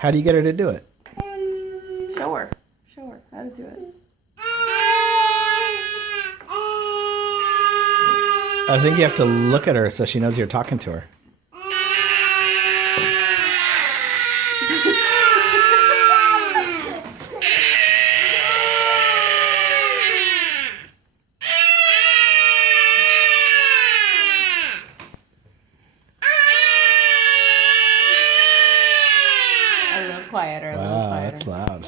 How do you get her to do it? Show her. Show her how to do it. I think you have to look at her so she knows you're talking to her. A little quieter, a little Wow, quieter. that's loud.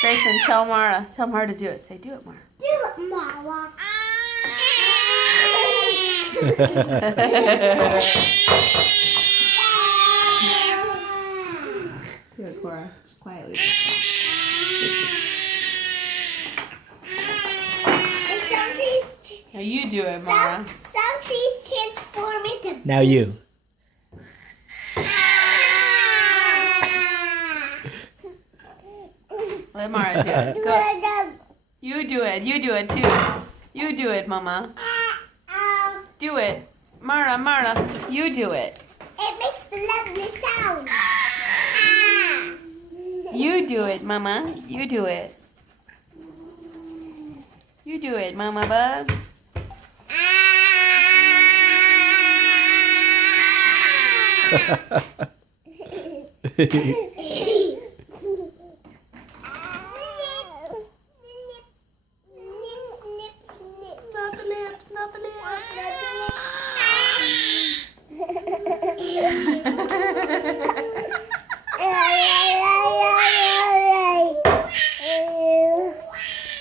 Grayson, tell Mara. Tell Mara to do it. Say, do it, Mara. Do it, Mara. Do it, Cora. Quietly. And some trees, Now you do it, Mara. some trees transform into. Now you. Let Mara do it. Go. You do it. You do it too. You do it, Mama. Do it. Mara, Mara, you do it. It makes the lovely sound. You do it, Mama. You do it. You do it, Mama Bug. Not the lips, not the lips.